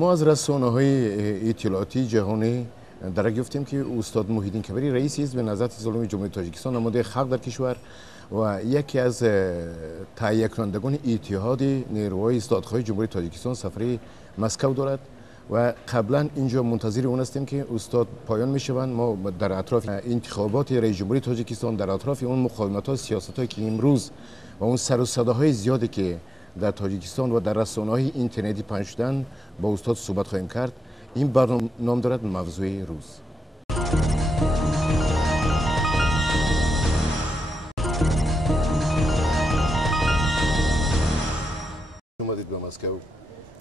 ما از رسانه‌های اطلاعاتی جهانی درک یافتیم که استاد محیدین کبری رئیس حزب نهضت اسلامی جمهوری تاجیکستان نماینده خلق در کشور و یکی از تهیه کنندگان اتحاد نیروهای استادخواه جمهوری تاجیکستان سفری مسکو دارد و قبلا اینجا منتظر اون هستیم که استاد پایان میشوند. ما در اطراف انتخابات رئیس جمهوری تاجیکستان، در اطراف اون مقاومت‌ها، سیاست‌هایی که امروز و اون سر و صداهای زیادی که در تاجیکستان و در رسانه‌های اینترنتی پخش شدن با استاد صحبت خواهیم کرد. این برنامه نام دارد موضوع روز. اومدید به مسکو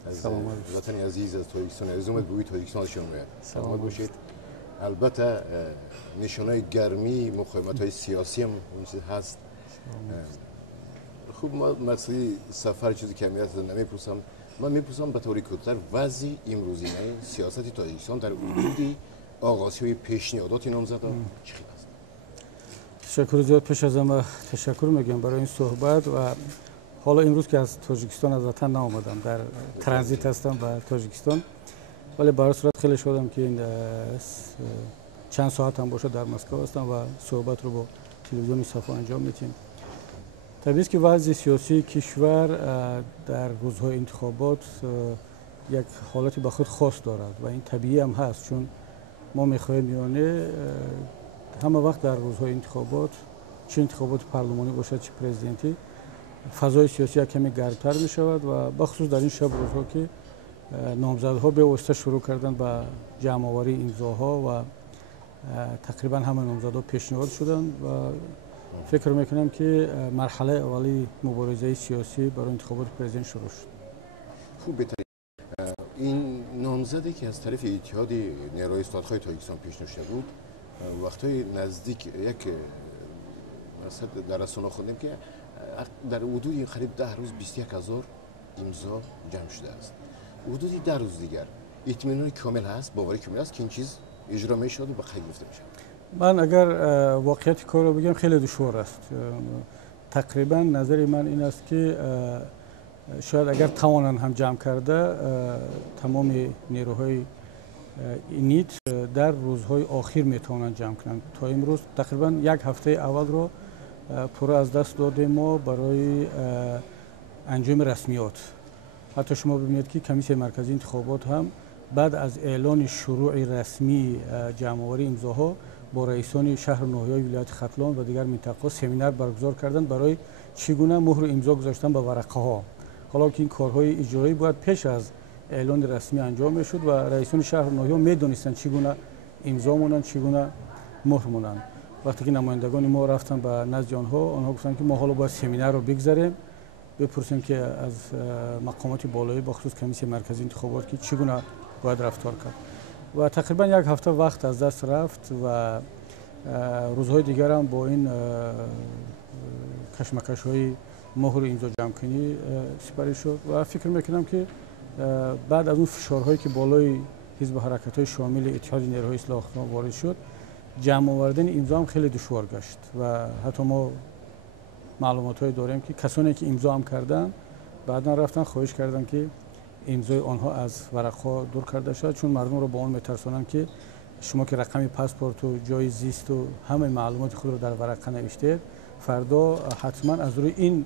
از وطن عزیز از تاجیکستان، از اومد بوی تاجیکستان شما میاد. سلامت باشید. البته نشانه گرمی مقاومت‌های سیاسی هم هست. خوب، ما مقصدی سفر چیزی کمیت نمیپرسم، من میپرسم به طور کلی‌تر وضع امروزینه سیاست تاجیکستان در حدود آغازی پیشنهادات نامزدا چی است؟ تشکر زیاد. پیش از همه تشکر میگم برای این صحبت. و حالا امروز که از تاجیکستان از وطن نآمدم، در ترانزیت هستم به تاجیکستان، ولی برای صورت خیلی شدم که این چند ساعت هم باشه در مسکو هستم و صحبت رو با تلویزیون صفا انجام میدیم. طبیعی است که وضع سیاسی کشور در روزهای انتخابات یک حالتی به خود خاص دارد و این طبیعی هم هست، چون ما میخواهیم میانه همه وقت در روزهای انتخابات، چه انتخابات پارلمانی باشد چه پرزیدنتی، فضای سیاسی یک کمی گرمتر می شود و بخصوص در این شب روزها که نامزدها به واسطه شروع کردن به جمع آوری امضاها و تقریبا همه نامزدها پیشنهاد شدن و فکر میکنم که مرحله اولی مبارزه سیاسی برای انتخابات پرزیدنت شروع شد. خوب، بهتره این نامزدی که از طرف اتحاد نیروهای استادخواه تاجیکستان پیشنهاد شده بود، وقتی نزدیک یک مثلا در رسانه خوندیم که در حدود قریب 10 روز 21,000 امضا جمع شده است. حدود 10 روز دیگر اطمینان کامل هست، باوری کامل است که این چیز اجرا میشد و به خیر گرفته میشه؟ من اگر واقعیت کار رو بگم خیلی دشوار است. تقریبا نظر من این است که شاید اگر توانند هم جمع کرده تمام نیروهای اینیت در روزهای آخر میتوانند جمع کنند. تا امروز تقریبا یک هفته اول رو پر از دست دادیم ما برای انجام رسمیات. حتی شما ببینید که کمیسیون مرکزی انتخابات هم بعد از اعلان شروع رسمی جمع‌آوری امضاها با رئیسان شهر و ناحیه‌های ولایت ختلان و دیگر مناطق سمینار برگزار کردند برای چگونه مهر امضا گذاشتن به ورقه‌ها. حالا که این کارهای اجرایی باید پیش از اعلان رسمی انجام میشد و رئیسان شهر و ناحیه میدونستند چگونه امضا مونن، چگونه مهر مونن. وقتی که نمایندگان ما رفتن به نزد آنها گفتن که ما حالا باید سمینار رو بگذاریم، بپرسیم که از مقامات بالایی بخصوص کمیسیون مرکزی انتخابات که چگونه باید رفتار کرد. و تقریبا یک هفته وقت از دست رفت و روزهای دیگر هم با این کشمکش‌های مهر امضا جمع‌کنی سپری شد و فکر میکنم که بعد از اون فشارهایی که بالای حزب حرکت‌های شامل اتحاد نیروهای اصلاح طلب وارد شد، جمع آوردن امضا هم خیلی دشوار گشت و حتی ما معلومات‌هایی داریم که کسانی که امضا هم کردن بعدا رفتن خواهش کردن که امضای آنها از ورق‌ها دور کرده شد، چون مردم رو با اون میترسونن که شما که رقم پاسپورت و جای زیست و همه معلومات خود رو در ورقه نوشتید، فردا حتما از روی این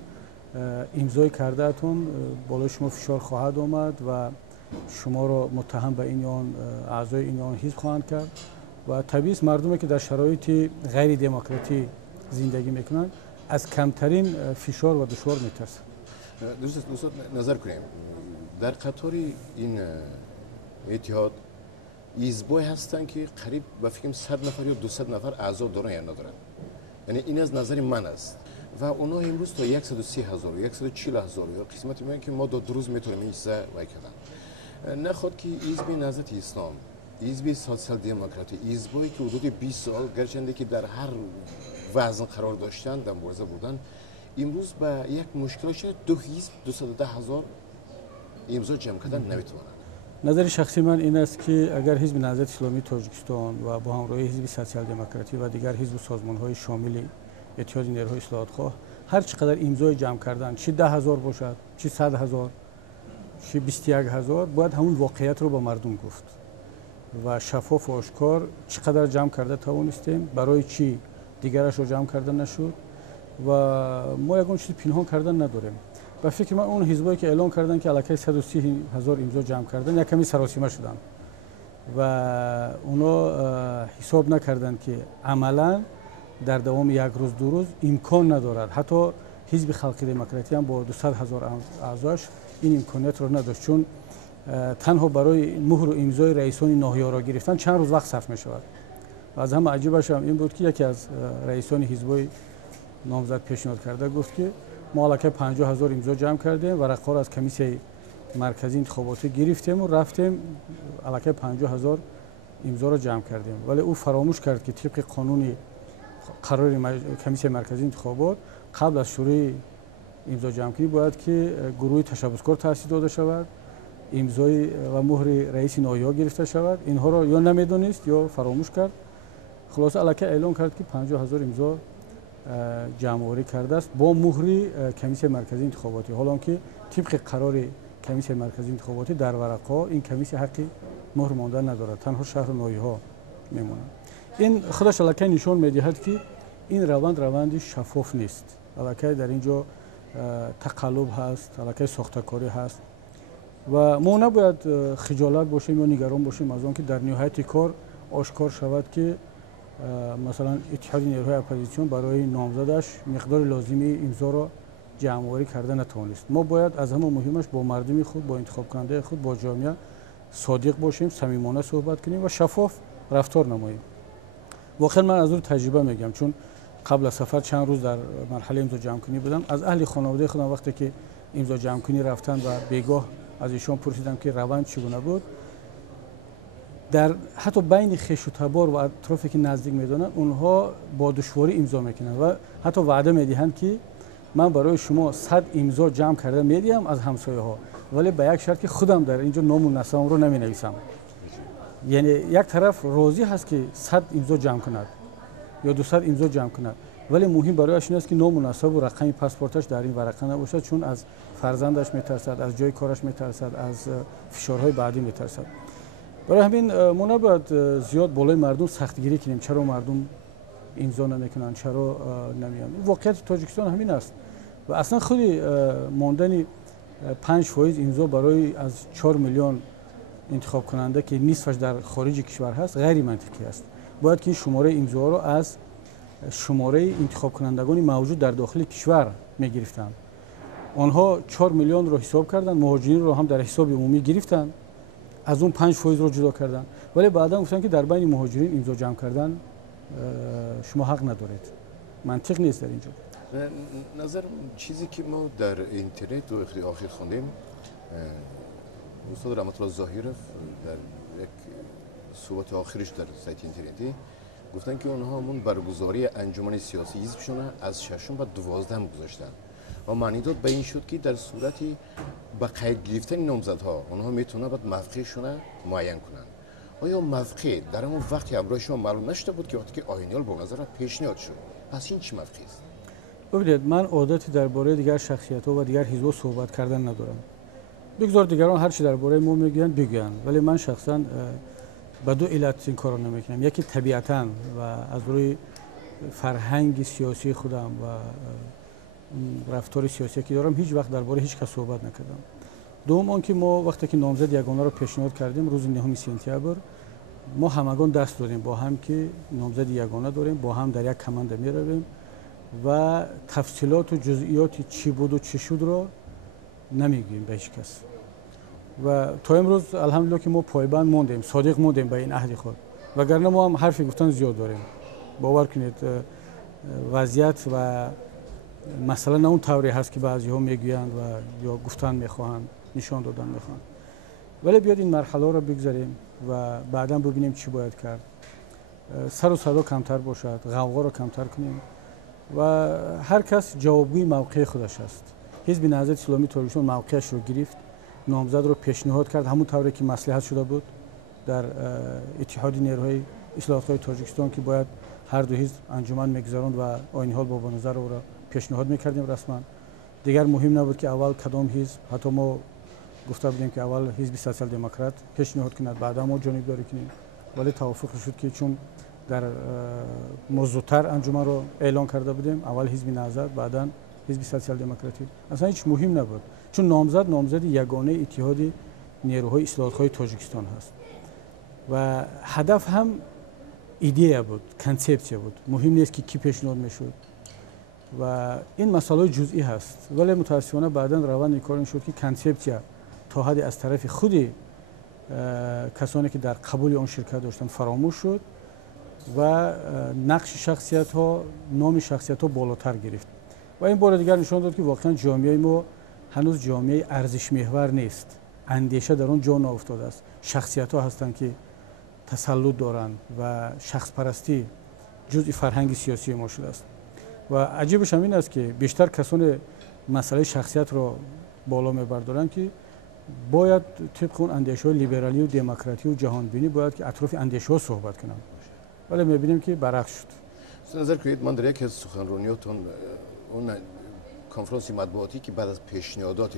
امضای کرده‌تون بالای شما فشار خواهد آمد و شما را متهم به این آن اعضای این آن حزب خواهند کرد و طبیعی است مردمی که در شرایط غیر دموکراتی زندگی میکنند از کمترین فشار و دشوار میترسند. دوستان نظر کنیم در قطار این اتحاد حزب‌هایی هستند که قریب به فکرم 100 نفر یا 200 نفر اعضا دارن یا ندارن. یعنی این از نظر من است و اونا امروز تا 130,000 و 140,000 یا قسمتی میگن که ما دو روز میتونیم این چیزا وای کردن. نخواد که حزب نهضت اسلام، حزب سوسیال دموکراتی، حزبایی که حدود 20 سال گرچنده که در هر وزن قرار داشتن در مبارزه بودن، امروز به یک مشکل شده دو حزب 210,000 امضا جمع کردن نمیتونن. نظر شخصی من این است که اگر حزب نهضت اسلامی تاجیکستان و با همراهی حزب سوسیال دموکراتی و دیگر حزب و سازمان‌های شامل اتحاد نیروهای اصلاحات خواه هر چقدر امضای جمع کردن، چه 10,000 باشد چه 100,000، چی 21000 باید همون واقعیت رو با مردم گفت و شفاف و آشکار چقدر جمع کرده توانستیم، برای چی دیگرش رو جمع کرده نشد و ما یگان چیزی پنهان کردن نداریم. و فکر من اون حزبایی که اعلام کردن که الکی 130,000 امضا جمع کردن یک کمی سراسیمه شدن و اونا حساب نکردن که عملا در دوام یک روز دو روز امکان ندارد. حتی حزب خلق دموکراتی هم با 200,000 اعضاش این امکانیت رو نداشت، چون تنها برای مهر و امضای رئیسان ناحیه‌ها را گرفتن چند روز وقت صرف می‌شود. و از همه عجیبش هم این بود که یکی از رئیسان حزبای نامزد پیشنهاد کرده گفت که ما الکی 50,000 امضا جمع کردیم، ورقه‌ها را از کمیسیون مرکزی انتخاباتی گرفتیم و رفتیم الکی 50,000 امضا را جمع کردیم. ولی او فراموش کرد که طبق قانون قرار کمیسیون مرکزی انتخابات قبل از شروع امضا جمع‌کنی باید که گروه تشبثکار تأسیس داده شود، امضای و مهر رئیس ناحیه‌ها گرفته شود. اینها را یا نمیدونست یا فراموش کرد. خلاصه الکی اعلام کرد که 50,000 امضا جمع‌آوری کرده است با مهر کمیسیون مرکزی انتخاباتی، حالا که طبق قرار کمیسیون مرکزی انتخاباتی در ورقه‌ها این کمیسیون حق مهر ماندن ندارد، تنها شهر و ناحیه‌ها میمونند. این خودش الکی نشان می‌دهد که این روند شفاف نیست. الکی در اینجا تقلب هست، الکی ساخته‌کاری هست و ما نباید خجالت باشیم یا نگران باشیم از آن که در نهایت کار آشکار شود که مثلا اتحاد نیروهای اپوزیسیون برای نامزدش مقدار لازمی امضا را جمع‌آوری کرده نتوانست. ما باید از همه مهمش با مردم خود، با انتخاب کننده خود، با جامعه صادق باشیم، صمیمانه صحبت کنیم و شفاف رفتار نماییم. واقعا من از اون تجربه میگم، چون قبل از سفر چند روز در مرحله امضا جمع‌کنی بودم. از اهل خانواده خودم وقتی که امضا جمع‌کنی رفتن و بیگاه از ایشان پرسیدم که روند چگونه بود، در حتی بین خویش و تبار و اطرافی که نزدیک میدونن اونها با دشواری امضا میکنن و حتی وعده میدهند که من برای شما 100 امضا جمع کرده میدیم از همسایه ها، ولی به یک شرط که خودم در اینجا نام و نسبم رو نمی نویسم. یعنی یک طرف راضی هست که 100 امضا جمع کند یا 200 امضا جمع کند، ولی مهم برایش این است که نام و نسب و رقم پاسپورتش در این ورقه نباشد، چون از فرزندش میترسد، از جای کارش میترسد، از فشارهای بعدی میترسد. برای همین ما نباید زیاد بالای مردم سختگیری کنیم. چرا مردم امضا نمیکنن، چرا نمیان؟ واقعیت تاجیکستان همین است و اصلا خودی ماندن 5% امضا برای از 4 میلیون انتخاب کننده که نصفش در خارج کشور هست غیر منطقی است. باید که این شماره امضا را از شماره انتخاب کنندگان موجود در داخل کشور میگرفتند. آنها 4 میلیون رو حساب کردند، مهاجرین رو هم در حساب عمومی گرفتند، از اون 5% رو جدا کردن، ولی بعدا گفتن که در بین مهاجرین امضا جمع کردن شما حق ندارید. منطق نیست در اینجا. نظر چیزی که ما در اینترنت و آخر خوندیم، استاد رحمت الله ظاهرов در یک صحبت آخرش در سایت اینترنتی گفتن که اونها همون برگزاری انجمن سیاسی حزبشون از 6 به 12 گذاشتن و معنی داد به این شد که در صورتی با قید گرفتن نامزدها اونها میتونن بعد موقعشون معین کنن. آیا موقع در اون وقتی همراه شما معلوم نشده بود که وقتی که آیینیال با نظر پیشنهاد شد؟ پس این چی موقعی است؟ ببینید، من عادتی درباره دیگر شخصیت‌ها و دیگر حزب‌ها صحبت کردن ندارم. بگذار دیگران هر چی درباره ما میگن بگن، ولی من شخصا به دو علت این کارو نمیکنم. یکی طبیعتاً و از روی فرهنگ سیاسی خودم و رفتار سیاسی که دارم هیچ وقت درباره هیچ کس صحبت نکردم. دوم آنکه ما وقتی که نامزد یگانه رو پیشنهاد کردیم روز 9 سپتامبر ما همگان دست دادیم با هم که نامزد یگانه داریم، با هم در یک کمانده می رویم و تفصیلات و جزئیات چی بود و چی شد رو نمیگیم به هیچ کس. و تا امروز الحمدلله که ما پایبند موندیم، صادق موندیم به این عهد خود، وگرنه ما هم حرفی گفتن زیاد داریم. باور کنید وضعیت و مثلا نه اون طوری هست که بعضی ها میگویند و یا گفتن میخواهند، نشان دادن میخواهند. ولی بیاد این مرحله رو بگذاریم و بعدا ببینیم چی باید کرد. سر و صدا کمتر باشد، غوغا رو کمتر کنیم و هر کس جوابگوی موقع خودش است. حزب نهضت اسلامی تاجیکستان موقعش رو گرفت، نامزد رو پیشنهاد کرد همون طوری که مصلحت شده بود در اتحاد نیروهای اصلاحات تاجیکستان که باید هر دو حزب انجمن میگذارند و آیین حال با نظر او را پیشنهاد میکردیم رسما. دیگر مهم نبود که اول کدام حزب، حتی ما گفته بودیم که اول حزب سوسیال دموکرات پیشنهاد کند بعدا ما جانبداری کنیم، ولی توافق شد که چون در موضوعتر انجمن رو اعلان کرده بودیم، اول حزب نهضت بعدا حزب سوسیال دموکراتی، اصلا هیچ مهم نبود چون نامزد یگانه اتحاد نیروهای اصلاحات‌خواه تاجیکستان هست و هدف هم ایده بود، کنسپت بود، مهم نیست که کی پیشنهاد میشد و این مسائل جزئی هست، ولی متاسفانه بعدا روند کار شد که کنسپت تا حدی از طرف خود کسانی که در قبول آن شرکت داشتن فراموش شد و نقش شخصیت ها، نام شخصیت ها بالاتر گرفت و این بار دیگر نشان داد که واقعا جامعه ما هنوز جامعه ارزش محور نیست، اندیشه در اون جا ناافتاده است، شخصیت ها هستند که تسلط دارند و شخص پرستی جزء فرهنگ سیاسی ما شده است و عجیبش هم این است که بیشتر کسان مسئله شخصیت را بالا میبردارند که باید طبق اون اندیشه های لیبرالی و دموکراتی و جهانبینی باید که اطراف اندیشه ها صحبت کنند، ولی میبینیم که برعکس شد. نظر کنید من در یکی از سخنرانیاتون اون کنفرانس مطبوعاتی که بعد از پیشنهادات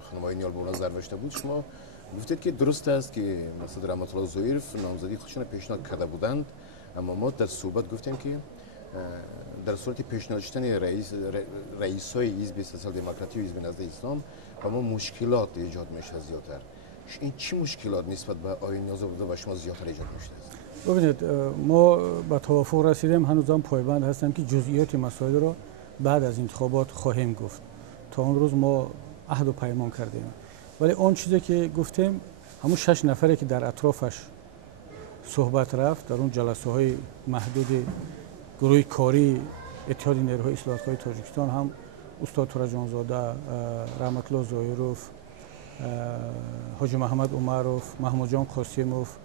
خانم آقای نیال بونازر نوشته بود شما گفتید که درست است که مثلا رحمت الله ظهیرف نامزدی خودشون پیشنهاد کرده بودند، اما ما در صحبت گفتیم که در صورت پیشنهاد شدن رئیسای حزب سوسیال دموکراتی و حزب نهضت اسلام و ما مشکلات ایجاد میشه زیادتر. این چه مشکلات نسبت به آقای نیازآورده و شما زیادتر ایجاد میشه؟ ببینید ما به توافق رسیدیم، هنوز هم پایبند هستم که جزئیات مسائل رو بعد از انتخابات خواهیم گفت. تا اون روز ما عهد و پیمان کردیم، ولی اون چیزی که گفتیم همون 6 نفری که در اطرافش صحبت رفت در اون جلسه های محدود گروه کاری اتحاد نیروهای اصلاحات‌خواه تاجیکستان، هم استاد تورا جانزاده، رحمت الله ظاهیروف، حاجی محمد عمروف، محمود جان قاسموف،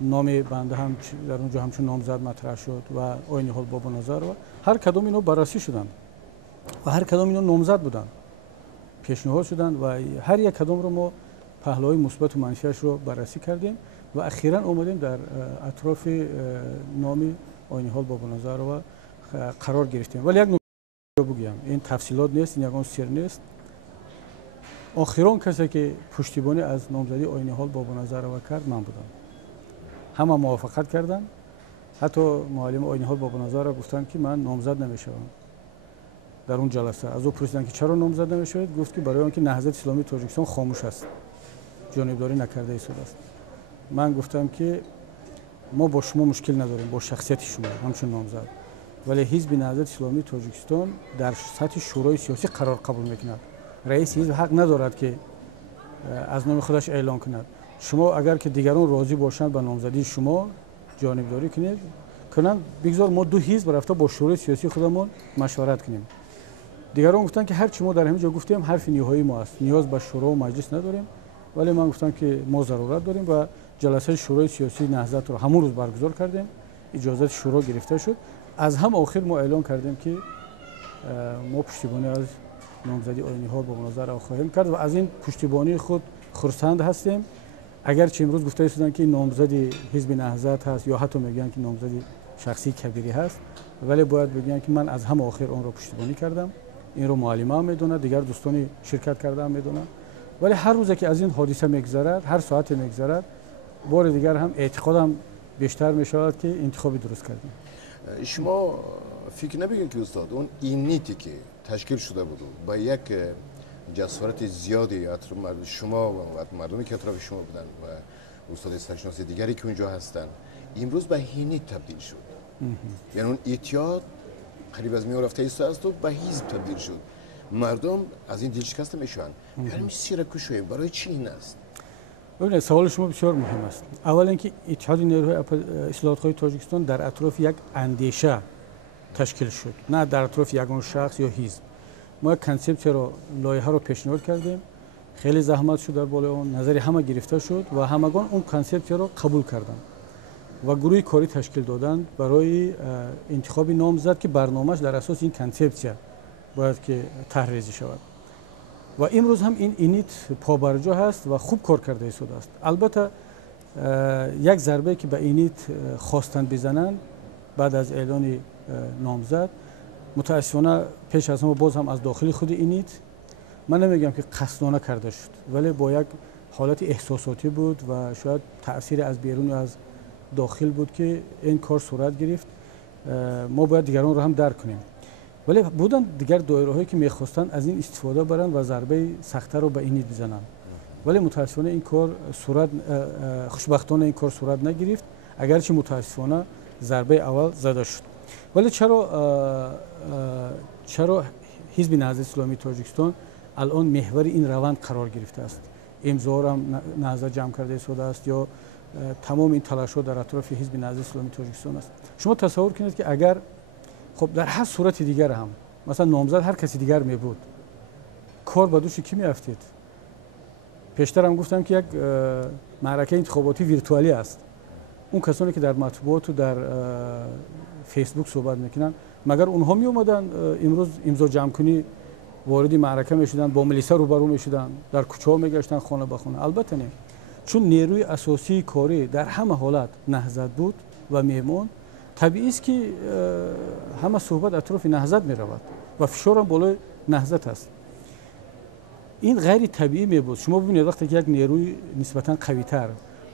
نام بنده هم در اونجا همچون نامزد مطرح شد و آقای نیال بابا نظر و هر کدام اینو بررسی شدن و هر کدام اینو نامزد بودن، پیشنهاد شدن و هر یک کدام رو ما پهلوهای مثبت و منفیش رو بررسی کردیم و اخیراً اومدیم در اطراف نام آقای نیال بابا نظر رو قرار گرفتیم. ولی یک نکته بگم، این تفصیلات نیست، این یگان سر نیست. آخرین کسی که پشتیبانی از نامزدی آقای نیال بابا نظر رو کرد من بودم. همه موافقت کردن، حتی معلم آقای نیال بابا نظر رو گفتن که من نامزد نمیشم. در اون جلسه از او پرسیدن که چرا نامزد نمیشید؟ گفت که برای آنکه نهضت اسلامی تاجیکستان خاموش است، جانبداری نکرده ایستاده است. من گفتم که ما با شما مشکل نداریم، با شخصیت شما همچون نامزد، ولی حزب نهضت اسلامی تاجیکستان در سطح شورای سیاسی قرار قبول میکند. رئیس حزب حق ندارد که از نام خودش اعلان کند. شما اگر که دیگران راضی باشند با نامزدی شما جانبداری کنند بگذار ما دو حزب رفته با شورای سیاسی خودمون مشورت کنیم. دیگران گفتن که هر چی ما در همین جا گفتیم حرف نهایی ما است، نیاز به شورا و مجلس نداریم، ولی من گفتم که ما ضرورت داریم و جلسه شورای سیاسی نهضت رو همون روز برگزار کردیم، اجازه شورا گرفته شد. از هم آخر ما اعلان کردیم که ما پشتیبانی از نامزدی آقای نیال بابا نظر رو خواهیم کرد و از این پشتیبانی خود خرسند هستیم. اگرچه امروز گفته شدن که نامزدی حزب نهضت هست یا حتی میگن که نامزدی شخصی کبیری هست، ولی باید بگن که من از هم آخر اون رو پشتیبانی کردم. این رو معلم هم میدونه، دیگر دوستانی شرکت کرده هم میدونه، ولی هر روزی که از این حادثه میگذرد، هر ساعت میگذرد، بار دیگر هم اعتقادم بیشتر میشود که انتخابی درست کردیم. شما فکر نمیکنید که استاد اون اینیتی که تشکیل شده بود با یک جسارت زیادی شما و مردمی که اطراف شما بودن و استاد سرشناس دیگری که اونجا هستن امروز به هینیت تبدیل شد؟ یعنی اون اتحاد قریب از میان رفته است و به حزب تبدیل شد. مردم از این دلشکسته میشن. برای سیر کشویم برای چی این است؟ ببینید سوال شما بسیار مهم است. اولا اینکه اتحاد نیروهای اصلاحات‌خواه تاجیکستان در اطراف یک اندیشه تشکیل شد، نه در اطراف یگان شخص یا حزب. ما یک کنسپت رو لایحه رو پیشنهاد کردیم، خیلی زحمت شد در بالای اون، نظر همه گرفته شد و همگان اون کنسپت رو قبول کردند و گروه کاری تشکیل دادند برای انتخاب نامزد که برنامه‌اش در اساس این کنسپت باید که طرح‌ریزی شود و امروز هم این اینیت پابرجا هست و خوب کار کرده ایستاده است. البته یک ضربه که به اینیت خواستند بزنند بعد از اعلان نامزد، متاسفانه پیش از همه باز هم از داخل خود اینیت من نمیگم که قصدانه کرده شد، ولی با یک حالت احساساتی بود و شاید تأثیر از بیرون یا از داخل بود که این کار صورت گرفت. ما باید دیگران رو هم درک کنیم. ولی بودن دیگر دایره‌هایی که می‌خواستن از این استفاده برن و ضربه سخت‌تر رو به این بزنن، ولی متأسفانه این کار صورت خوشبختانه این کار صورت نگرفت، اگرچه متأسفانه ضربه اول زده شد. ولی چرا حزب نهضت اسلامی تاجیکستان الان محور این روند قرار گرفته است؟ امضا را هم نهضت جمع کرده شده است یا تمام این تلاش‌ها در اطراف حزب نهضت اسلامی تاجیکستان است. شما تصور کنید که اگر خب در هر صورت دیگر هم مثلا نامزد هر کسی دیگر می بود، کار به دوش کی میافتید؟ پیشتر هم گفتم که یک معرکه انتخاباتی ویرتوالی است. اون کسانی که در مطبوعات و در فیسبوک صحبت میکنن، مگر اونها می اومدن امروز امضا جمع کنی وارد معرکه میشدن، با ملیسا روبرو میشدن، در کوچه ها میگشتن خانه به خانه؟ البته نه، چون نیروی اساسی کاری در همه حالت نهضت بود و میمون، طبیعی است که همه صحبت اطراف نهضت می رود و فشار هم بالای نهضت است. این غیر طبیعی می بود. شما ببینید وقتی که یک نیروی نسبتا قوی تر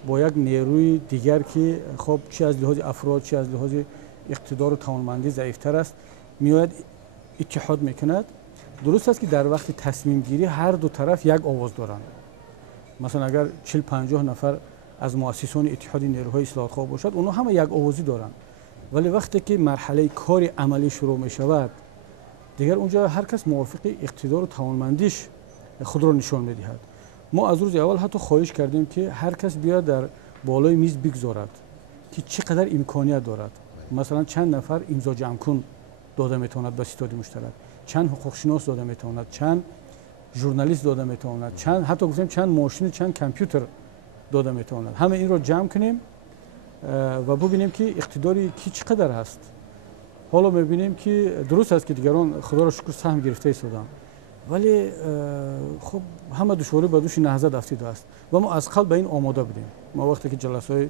با یک نیروی دیگر که خب چه از لحاظ افراد چه از لحاظ اقتدار و توانمندی ضعیفتر است میاد اتحاد میکند، درست است که در وقت تصمیم گیری هر دو طرف یک آواز دارند. مثلا اگر 40-50 نفر از مؤسسان اتحاد نیروهای اصلاح‌خواه باشد، اونها همه یک آوازی دارند. ولی وقتی که مرحله کار عملی شروع می شود، دیگر اونجا هر کس موافق اقتدار و توانمندیش خود را نشان می دهد. ما از روز اول حتی خواهش کردیم که هر کس بیاد در بالای میز بگذارد که چقدر امکانیت دارد. مثلا چند نفر امضا جمع کن داده میتواند به ستاد مشترک، چند حقوقشناس داده میتواند، چند ژورنالیست داده میتواند، چند حتی گفتیم چند ماشین چند کامپیوتر داده میتواند. همه این را جمع کنیم و ببینیم که اقتداری کی چقدر هست. حالا میبینیم که درست است که دیگران خدا را شکر سهم گرفته ایستادند، ولی خب همه دشواری به دوش نهضت افتاده است و ما از قبل به این آماده بودیم. ما وقتی که جلسه‌های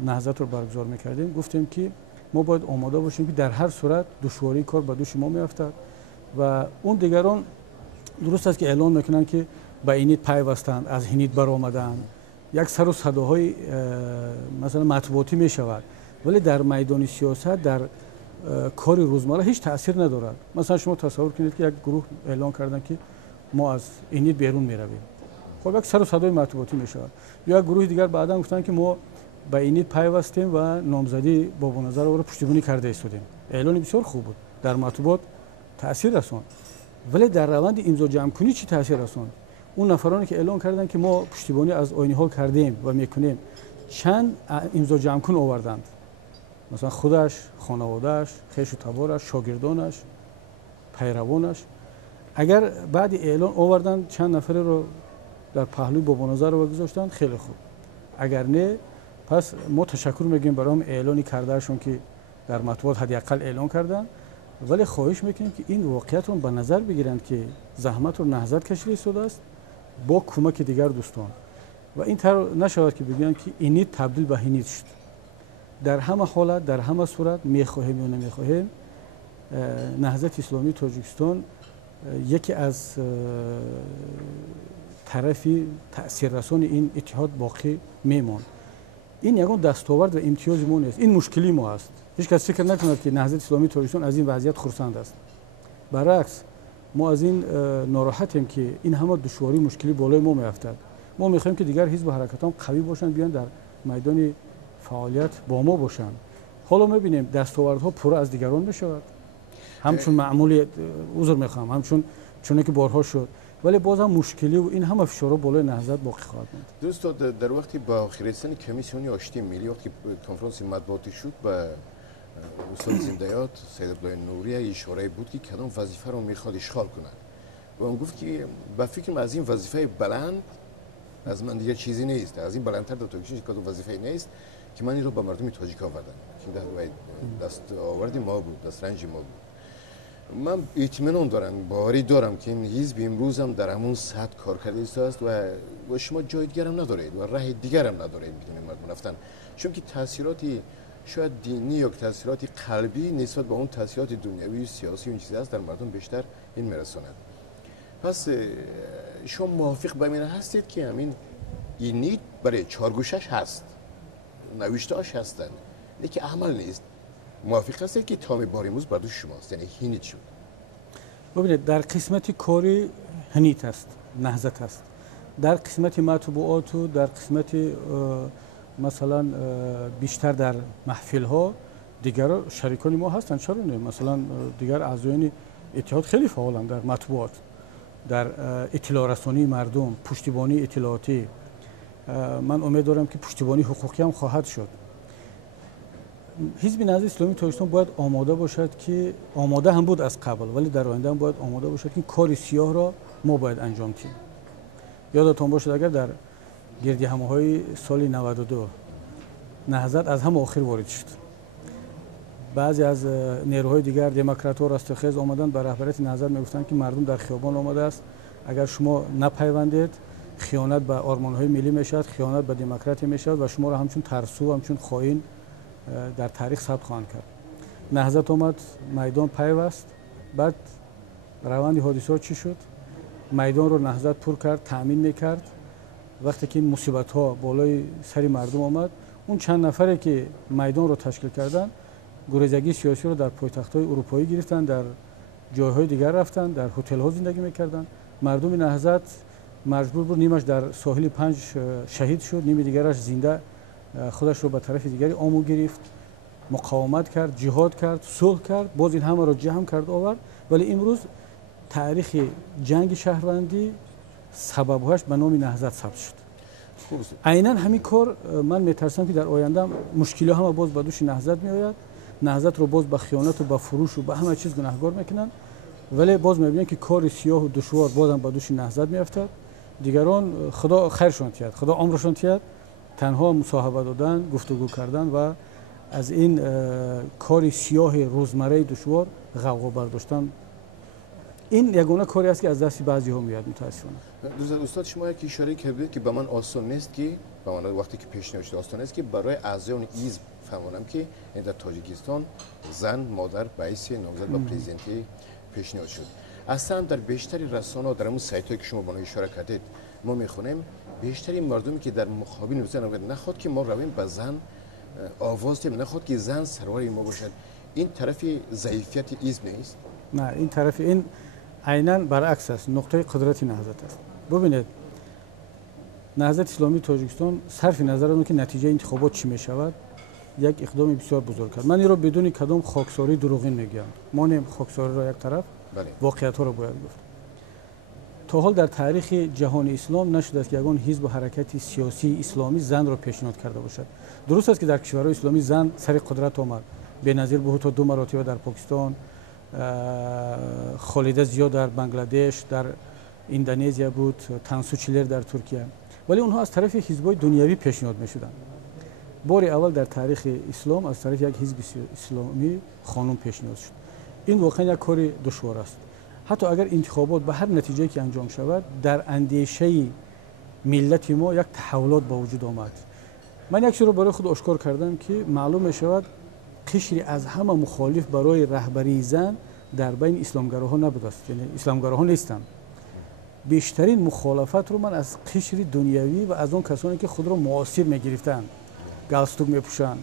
نهضت رو برگزار میکردیم گفتیم که ما باید آماده باشیم که در هر صورت دشواری کار به دوش ما میافتد و اون دیگران درست است که اعلان میکنن که به اینید پیوستند، از هینید برآمدند، یک سر و صداهای مثلا مطبوعاتی می شود، ولی در میدان سیاست در کار روزمره هیچ تاثیر ندارد. مثلا شما تصور کنید که یک گروه اعلان کردن که ما از اینید بیرون می رویم، خب یک سر و صدای مطبوعاتی می شود. یا یک گروه دیگر بعدا گفتن که ما به اینید پیوستیم و نامزدی بابا نظر رو پشتیبانی کرده ایستادیم. اعلان بسیار خوب بود، در مطبوعات تاثیر رساند، ولی در روند امضا جمع کنی چی تاثیر رساند؟ اون نفرانی که اعلان کردن که ما پشتیبانی از آیین ها کردیم و میکنیم، چند امضا جمع کن آوردند؟ مثلا خودش، خانوادهش، خویش و تبارش، شاگردانش، پیروانش. اگر بعد اعلان آوردند چند نفر رو در پهلوی بابا نظر رو گذاشتند، خیلی خوب. اگر نه، پس ما تشکر میگیم برای اعلانی کردهشون که در مطبوعات حداقل اعلان کردن، ولی خواهش میکنیم که این واقعیت رو به نظر بگیرند که زحمت رو نهضت کشیده شده است با کمک دیگر دوستان و این طور نشود که بگویند که اینید تبدیل به هینید شد. در همه حالت در همه صورت میخواهیم یا نمیخواهیم نهضت اسلامی تاجیکستان یکی از طرفی تاثیررسان این اتحاد باقی میماند. این یگان دستاورد و امتیاز ما نیست، این مشکلی ما است. هیچ کس فکر نکند که نهضت اسلامی تاجیکستان از این وضعیت خرسند است. برعکس ما از این ناراحتیم که این همه دشواری مشکلی بالای ما میافتد. ما میخوایم که دیگر حزب و حرکتان قوی باشند، بیان در میدان فعالیت با ما باشند. حالا میبینیم دستاوردها پر از دیگران میشود، همچون معمولی عذر میخوام، همچون چون که بارها شد، ولی باز هم مشکلی و این همه فشارها بالای نهضت باقی خواهد ماند. دوست در وقتی با آخرین کمیسیون آشتی ملی وقتی کنفرانس مطبوعاتی شد به استاد زنده‌یاد سید عبدالله نوری اشاره بود که کدام وظیفه رو میخواد اشغال کنه و اون گفت که با فکرم از این وظیفه بلند از من دیگه چیزی نیست، از این بلندتر در تاجیک کدام وظیفه نیست که من این رو به مردم تاجیک آوردم که دست آوردی ما بود، دست رنج ما بود. من اطمینان دارم، باوری دارم که این حزب امروز هم در همون سطح کار کرده است و شما جای دیگر هم ندارید و راه دیگر هم ندارید میتونید مردم رفتن، چون که تاثیراتی شاید دینی یا تاثیراتی قلبی نسبت به اون تاثیرات دنیوی و سیاسی و این چیزا است در مردم بیشتر این میرساند. پس شما موافق با این هستید که همین این برای چارگوشش هست، نوشتهاش هستن، لیکن عمل نیست. موافق هستید که تام باریموز بر دوش شماست، یعنی هینیت شد؟ ببینید در قسمت کاری هنیت است، نهضت است. در قسمت مطبوعات و در قسمت مثلا بیشتر در محفل ها دیگر شریکان ما هستند. چرا نه؟ مثلا دیگر اعضایان اتحاد خیلی فعالن در مطبوعات، در اطلاع رسانی مردم، پشتیبانی اطلاعاتی. من امید دارم که پشتیبانی حقوقی هم خواهد شد. حزب نهضت اسلامی تاجیکستان باید آماده باشد که آماده هم بود از قبل، ولی در آینده هم باید آماده باشد که کار سیاه را ما باید انجام دهیم. یادتان باشد اگر در گردی همه‌های سال 92 نهضت از هم آخر وارد شد، بعضی از نیروهای دیگر دموکرات و راستخیز آمدند به رهبریت نهضت میگفتند که مردم در خیابان آمده است، اگر شما نپیوندید خیانت به آرمان‌های ملی میشد، خیانت به دموکراسی میشد و شما را همچون ترسو، همچون خائن در تاریخ ثبت خواهند کرد. نهضت آمد میدان پیوست، بعد روند حادثات چی شد؟ میدان رو نهضت پر کرد، تأمین میکرد. وقتی که این مصیبت ها بالای سر مردم آمد، اون چند نفری که میدان رو تشکیل کردن گریزگی سیاسی رو در پایتخت‌های اروپایی گرفتن، در جایهای دیگر رفتن، در هتل ها زندگی میکردن. مردم نهضت مجبور بود نیمش در ساحل 5 شهید شد، نیم دیگرش زنده خودش رو به طرف دیگری آمو گرفت، مقاومت کرد، جهاد کرد، صلح کرد، باز این همه رو جمع کرد آورد. ولی امروز تاریخ جنگ شهروندی سببهاش به نام نهضت ثبت شد. عیناً همین کار من میترسم که در آینده مشکلی هم باز به دوش نهضت میآید. نهضت رو باز به خیانت و به فروش و به همه چیز گناهکار میکنن، ولی باز میبینن که کار سیاه و دشوار بازم به دوش نهضت میافتد. دیگران خدا خیرشون تیاد، خدا عمرشون تیاد، تنها مصاحبه دادن، گفتگو کردن و از این کار سیاه روزمره دشوار غوغا برداشتن. این یگانه کاری است که از دست بعضی ها میاد متاسفانه. دوست استاد شما یک اشاره کردید که به من آسان نیست که به من وقتی که پیشنهاد شد آسان نیست که برای اعضایان حزب فهمونم که در تاجیکستان زن مادر باعث نامزد به پرزیدنتی پیشنهاد شد. اصلا در بیشتری رسانه‌ها در اون سایت‌هایی که شما به آنها اشاره کردید ما میخونیم بیشتری مردمی که در مقابل میگن نخواد که ما رویم به زن آواز دهیم، نخواد که زن سرور ما باشد. این طرف ضعیفیت حزب نیست؟ نه، این طرف این عیناً برعکس است، نقطه قدرت نهضت است. ببینید نهضت اسلامی تاجیکستان صرف نظر اون که نتیجه انتخابات چی می شود یک اقدام بسیار بزرگ کرد. من این را بدون کدام خاکساری دروغین میگم. ما نیم خاکساری را یک طرف، واقعیت ها را باید گفت. تا حال در تاریخ جهان اسلام نشده است که یگان حزب و حرکت سیاسی اسلامی زن را پیشنهاد کرده باشد. درست است که در کشورهای اسلامی زن سر قدرت آمد، بنظیر بود تا 2 مرتبه در پاکستان، خالده زیاد در بنگلادش، در اندونزیا بود، تانسو چیلر در ترکیه، ولی اونها از طرف حزب‌های دنیوی پیشنهاد می‌شدند. بار اول در تاریخ اسلام از طرف یک حزب اسلامی خانم پیشنهاد شد. این واقعا یک کار دشوار است. حتی اگر انتخابات به هر نتیجه که انجام شود در اندیشه ملت ما یک تحولات با وجود آمد. من یک چیز رو برای خود آشکار کردم که معلوم می‌شود قشری از همه مخالف برای رهبری زن در بین اسلامگراها نبود است، یعنی اسلامگراها نیستند. بیشترین مخالفت رو من از قشر دنیوی و از اون کسانی که خود را معاصر می‌گرفتند، گالستوک می‌پوشند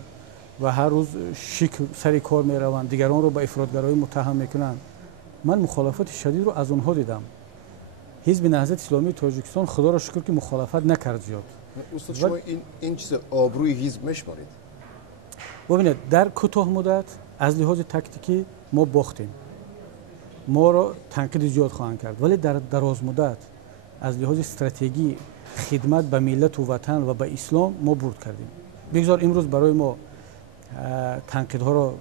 و هر روز شیک سر کار می‌روند، دیگران رو به افراطگرایی متهم می‌کنند. من مخالفت شدید رو از اونها دیدم. حزب نهضت اسلامی تاجیکستان خدا را شکر که مخالفت نکرد زیاد. استاد شما این چیز آبروی حزب میشمارید؟ ببینید در کوتاه مدت از لحاظ تاکتیکی ما باختیم، ما را تنقید زیاد خواهند کرد، ولی در دراز مدت از لحاظ استراتژی خدمت به ملت و وطن و به اسلام ما برد کردیم. بگذار امروز برای ما تنقیدها را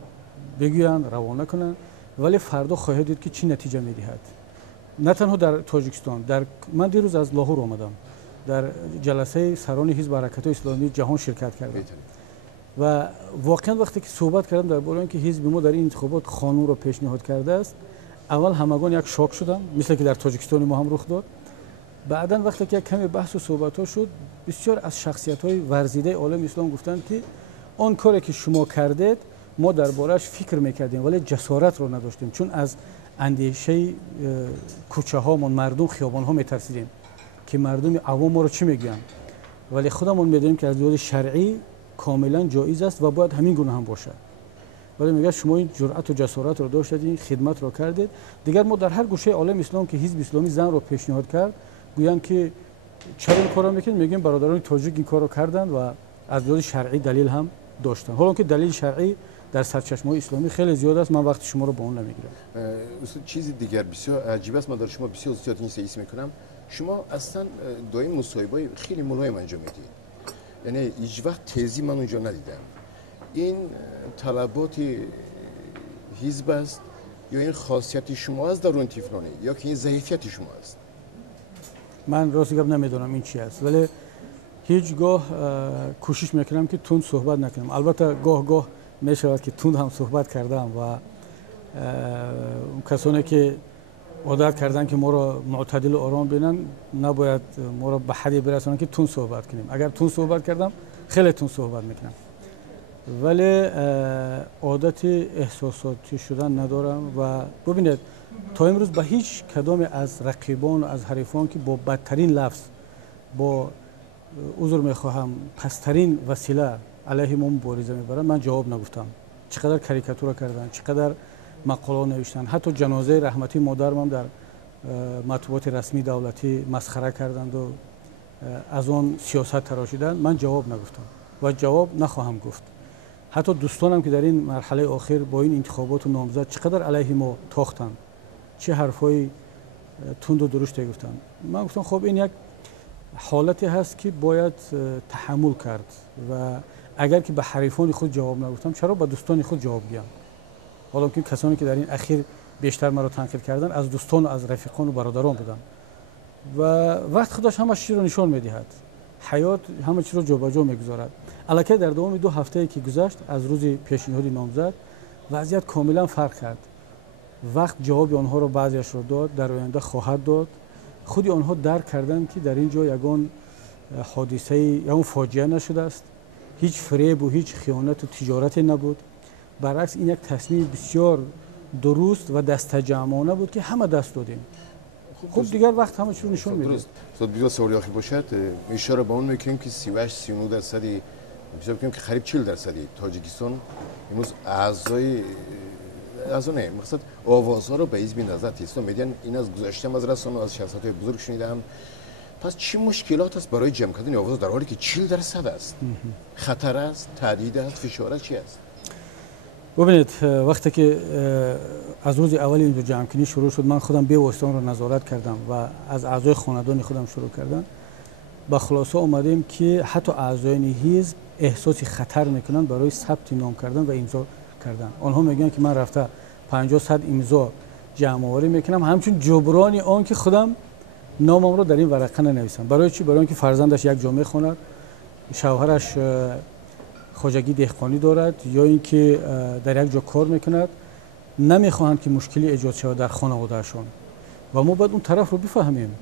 بگویند، روانه کنند، ولی فردا خواهید دید که چی نتیجه میدهد. نه تنها در تاجیکستان، من دیروز از لاهور آمدم، در جلسه سران حزب حرکت اسلامی جهان شرکت کردم و واقعا وقتی که صحبت کردم درباره اینکه حزب ما در این انتخابات خانم را پیشنهاد کرده است، اول همگان یک شوک شدم، مثل که در تاجیکستان ما هم رخ داد. بعدا وقتی که کمی بحث و صحبت ها شد، بسیار از شخصیت های ورزیده عالم اسلام گفتند که آن کاری که شما کردید ما درباره‌اش فکر میکردیم ولی جسارت رو نداشتیم، چون از اندیشه کوچه هامون، مردم، خیابان ها میترسیدیم که مردم عوام ما رو چی میگن، ولی خودمون میدونیم که از لحاظ شرعی کاملا جایز است و باید همین گونه هم باشه. ولی میگه شما این جرأت و جسارت رو داشتید، خدمت رو کردید. دیگر ما در هر گوشه عالم اسلام که حزب اسلامی زن رو پیشنهاد کرد، گویان که چرا این کارو میکنید؟ میگیم برادران تاجیک این کارو کردن و از لحاظ شرعی دلیل هم داشتن. حالا که دلیل شرعی در سرچشمه‌های اسلامی خیلی زیاد است، من وقت شما رو با اون نمیگیرم. استاد چیزی دیگر بسیار عجیب است، من در شما بسیار زیاد این سعی میکنم. شما اصلا دائم مصاحبه‌های خیلی ملایم انجام میدید، یعنی هیچ وقت تیزی من اونجا ندیدم. این طلبات حزب است یا این خاصیت شما است درون تیفلانی، یا که این ضعیفیت شما است؟ من راست گپ نمیدونم این چی است، ولی هیچگاه کوشش میکنم که تند صحبت نکنم. البته گاه میشود که تند هم صحبت کردم و کسانی که عادت کردن که ما را معتدل و آرام بینن نباید ما را به حدی برسونن که تند صحبت کنیم. اگر تند صحبت کردم خیلی تند صحبت میکنم، ولی عادت احساساتی شدن ندارم. و ببینید تا امروز به هیچ کدام از رقیبان و از حریفان که با بدترین لفظ، با عذر میخواهم پسترین وسیله علیه ما مبارزه میبرن من جواب نگفتم. چقدر کاریکاتور کردن، چقدر مقاله نوشتن، حتی جنازه رحمتی مادرم هم در مطبوعات رسمی دولتی مسخره کردند و از اون سیاست تراشیدن. من جواب نگفتم و جواب نخواهم گفت. حتی دوستانم که در این مرحله آخر با این انتخابات و نامزد چقدر علیه ما تاختن، چه حرفای تند و درشتی گفتن، من گفتم خب این یک حالتی هست که باید تحمل کرد و اگر که به حریفان خود جواب نگفتم چرا به دوستان خود جواب گیرم؟ حالا که کسانی که در این اخیر بیشتر مرا تنقید کردن از دوستان و از رفیقان و برادران بودن و وقت خودش همه چیز رو نشان میدهد. حیات همه چیز رو جابجا میگذارد. البته در دوام 2 هفته که گذشت از روز پیشنهاد نامزد وضعیت کاملا فرق کرد. وقت جواب آنها رو بعضیش رو داد، در آینده خواهد داد. خودی آنها درک کردند که در اینجا یگان حادثه یا فاجعه نشده است، هیچ فریب و هیچ خیانت و تجارت نبود. برعکس این یک تصمیم بسیار درست و دستجمعانه بود که همه دست دادیم. خب دیگر وقت همه چیز نشون میده. درست. استاد بیرون سوالی آخر باشد، اشاره به اون میکنیم که 38-39% حساب کنیم که قریب 40% تاجیکستان امروز اعضا نه، مقصد آوازها رو به حزب نهضت اسلام میدن. این از گذشته از رسانه از شخصیت‌های بزرگ شنیدم. پس چه مشکلات است برای جمع کردن آواز در حالی که 40% است؟ خطر است، تهدید است، فشار است، چی است؟ ببینید وقتی که از روز اول این جمع کنی شروع شد من خودم به واسطه رو نظارت کردم و از اعضای خاندان خودم شروع کردم. با خلاصه آمدیم که حتی اعضای حزب احساس خطر میکنن برای ثبت نام کردن و امضا کردن. آنها میگن که من رفته 50-100 امضا جمع آوری میکنم، همچون جبران آن که خودم نامم رو در این ورقه ننویسم. برای چی؟ برای اینکه فرزندش یک جامعه خوند، شوهرش خواجگی دهقانی دارد یا اینکه در یک جا کار میکند، نمیخواهند که مشکلی ایجاد شود در خانوادهشون و ما باید اون طرف رو بفهمیم.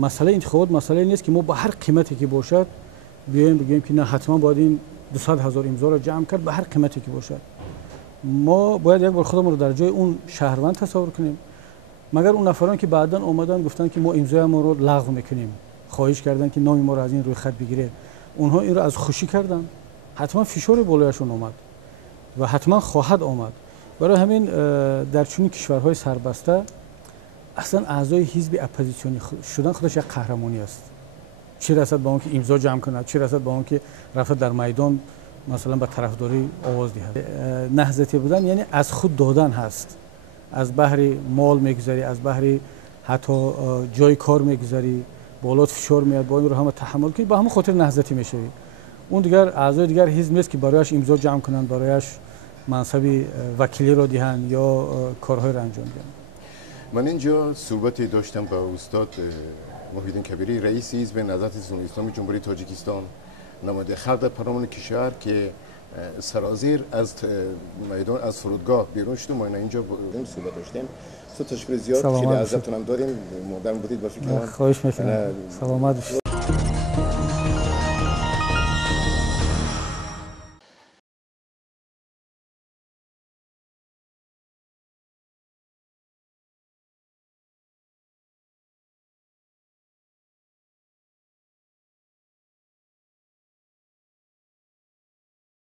مسئله انتخابات مسئله نیست که ما با هر قیمتی که باشد بیایم بگیم که نه حتما باید این 200,000 امضا رو جمع کرد به هر قیمتی که باشد. ما باید یک بار خودمون رو در جای اون شهروند تصور کنیم. مگر اون نفران که بعداً اومدن گفتن که ما امضای ما رو لغو میکنیم، خواهش کردن که نام ما رو از این روی خط بگیره، اونها این رو از خوشی کردن. حتما فشار بالایشون اومد و حتما خواهد آمد. برای همین در چنین کشورهای سربسته اصلا اعضای حزب اپوزیسیونی شدن خودش یک قهرمانی است. چه رسد به اون که امضا جمع کند، چه رسد به اون که رفت در میدان مثلا به طرفداری آواز دهد. نهضتی بودن یعنی از خود دادن هست، از بحر مال میگذری، از بحر حتی جای کار میگذری، بالات فشار میاد، با این رو همه تحمل کنی، با همون خاطر نهضتی میشوی. اون دیگر اعضای دیگر حزب نیست که برایش امضا جمع کنند، برایش منصب وکیلی را دهند یا کارهای را انجام دهند. من اینجا صحبتی داشتم با استاد محیدین کبیری، رئیس حزب نهضت اسلامی جمهوری تاجیکستان، نماینده خلق پارلمان کشور که سرازیر از میدان از فرودگاه بیرون شد. ما اینجا صحبت داشتیم. تشکر زیاد، خیلی عزتونم داریم، مدام بودید با فکر من. خواهش می‌کنم. سلامت باشید.